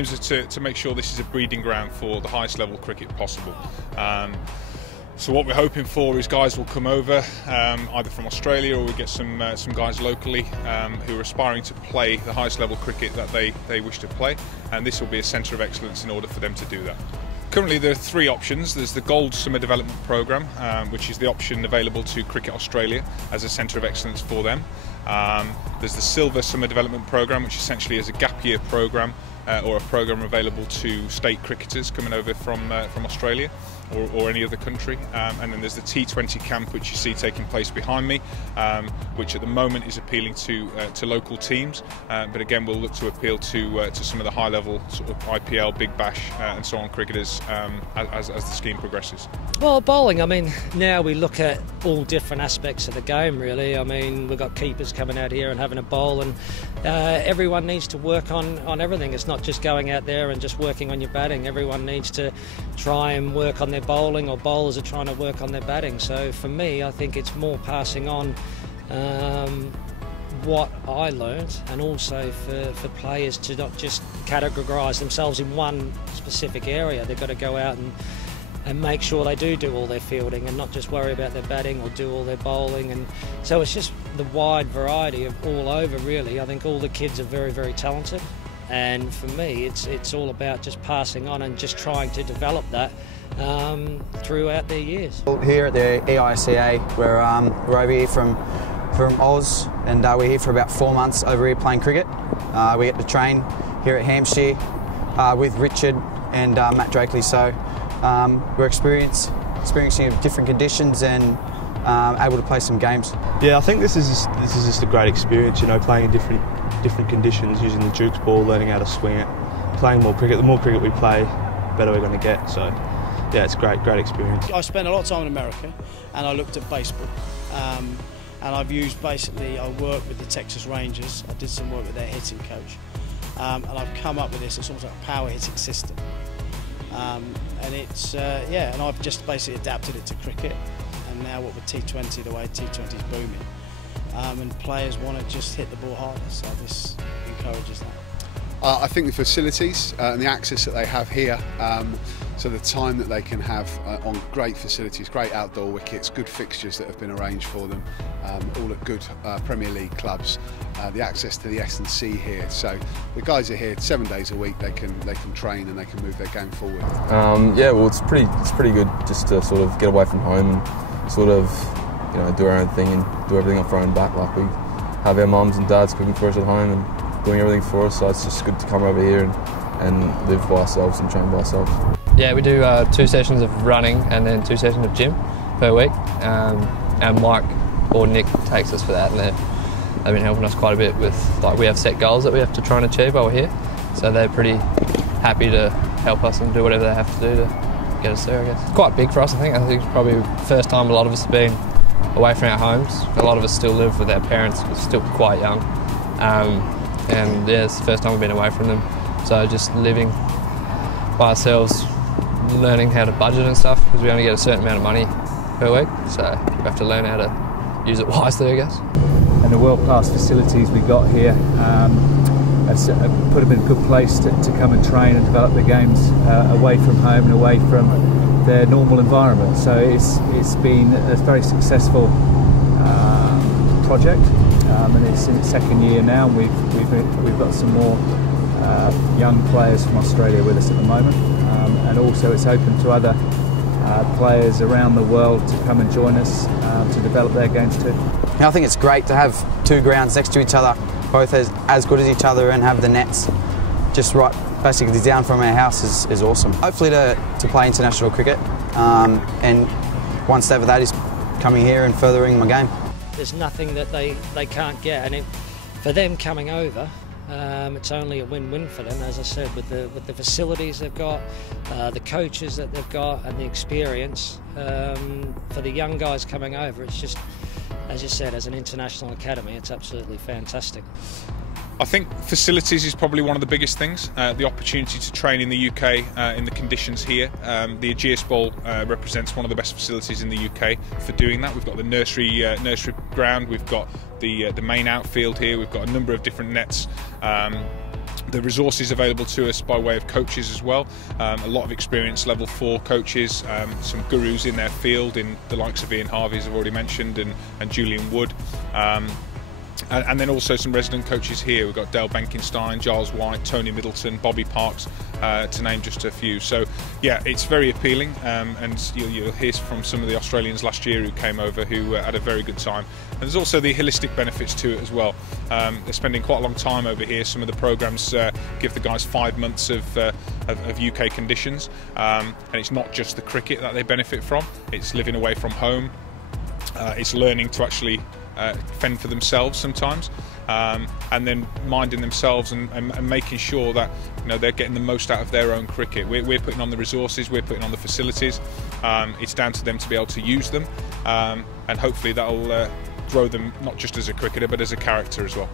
aims are to make sure this is a breeding ground for the highest level cricket possible. So what we're hoping for is guys will come over either from Australia, or we get some guys locally who are aspiring to play the highest level cricket that they wish to play, and this will be a centre of excellence in order for them to do that. Currently there are three options. There's the Gold Summer Development Programme, which is the option available to Cricket Australia as a centre of excellence for them. There's the Silver Summer Development Programme, which essentially is a gap year programme or a programme available to state cricketers coming over from Australia or any other country. And then there's the T20 camp, which you see taking place behind me, which at the moment is appealing to local teams, but again we'll look to appeal to some of the high level sort of IPL, Big Bash and so on cricketers as the scheme progresses. Well, bowling, I mean, now we look at all different aspects of the game really. I mean, we've got keepers coming out here and having a bowl, and everyone needs to work on everything. It's not just going out there and just working on your batting. Everyone needs to try and work on their bowling, or bowlers are trying to work on their batting. So for me, I think it's more passing on what I learnt, and also for players to not just categorise themselves in one specific area. They've got to go out and make sure they do all their fielding and not just worry about their batting or do all their bowling. And so it's just the wide variety of all over really. I think all the kids are very, very talented, and for me it's all about just passing on and just trying to develop that throughout their years. Here at the EICA, we're over here from Oz, and we're here for about 4 months over here playing cricket. We get to train here at Hampshire with Richard and Matt Drakeley, so we're experiencing different conditions and able to play some games. Yeah, I think this is just a great experience, you know, playing in different conditions, using the Duke's ball, learning how to swing it, playing more cricket. The more cricket we play, the better we're going to get. So yeah, it's a great experience. I spent a lot of time in America, and I looked at baseball, and I've used I worked with the Texas Rangers. I did some work with their hitting coach, and I've come up with this. It's almost like a power hitting system, and it's and I've just basically adapted it to cricket. And now what with T20, the way T20 is booming, and players want to just hit the ball harder, so this encourages that. I think the facilities and the access that they have here, so the time that they can have on great facilities, great outdoor wickets, good fixtures that have been arranged for them, all at good Premier League clubs, the access to the S&C here. So the guys are here 7 days a week. They can train and they can move their game forward. Yeah, well, it's pretty good just to sort of get away from home and sort of, you know, do our own thing and do everything off our own back. Like, we have our mums and dads cooking for us at home and doing everything for us, so it's just good to come over here and live by ourselves and train by ourselves. Yeah, we do 2 sessions of running and then 2 sessions of gym per week, and Mike or Nick takes us for that, and they've been helping us quite a bit with, like, we have set goals that we have to try and achieve while we're here, so they're pretty happy to help us and do whatever they have to do to get us there, I guess. It's quite big for us, I think. I think it's probably the first time a lot of us have been away from our homes. A lot of us still live with our parents, we're still quite young. And yeah, it's the first time we've been away from them. So just living by ourselves, learning how to budget and stuff, because we only get a certain amount of money per week. So we have to learn how to use it wisely, I guess. And the world-class facilities we got here have put them in a good place to come and train and develop their games away from home and away from their normal environment. So it's been a very successful project. And it's in its second year now, and we've got some more young players from Australia with us at the moment, and also it's open to other players around the world to come and join us to develop their games too. And I think it's great to have 2 grounds next to each other, both as good as each other, and have the nets just right basically down from our house is awesome. Hopefully to play international cricket, and one step of that is coming here and furthering my game. There's nothing that they can't get, and for them coming over, it's only a win-win for them, as I said, with the facilities they've got, the coaches that they've got, and the experience. For the young guys coming over, it's just, as you said, as an international academy, it's absolutely fantastic. I think facilities is probably one of the biggest things. The opportunity to train in the UK in the conditions here. The Ageas Bowl represents one of the best facilities in the UK for doing that. We've got the nursery ground, we've got the main outfield here, we've got a number of different nets. The resources available to us by way of coaches as well, a lot of experienced level 4 coaches, some gurus in their field in the likes of Ian Harvey, as I've already mentioned, and Julian Wood. And then also some resident coaches here. We've got Dale Benkenstein, Giles White, Tony Middleton, Bobby Parks, to name just a few. So yeah, it's very appealing, and you'll hear from some of the Australians last year who came over who had a very good time. And there's also the holistic benefits to it as well. They're spending quite a long time over here. Some of the programs give the guys 5 months of UK conditions, and it's not just the cricket that they benefit from. It's living away from home. It's learning to actually fend for themselves sometimes, and then minding themselves and making sure that they're getting the most out of their own cricket. We're putting on the resources, we're putting on the facilities. It's down to them to be able to use them, and hopefully that'll grow them not just as a cricketer but as a character as well.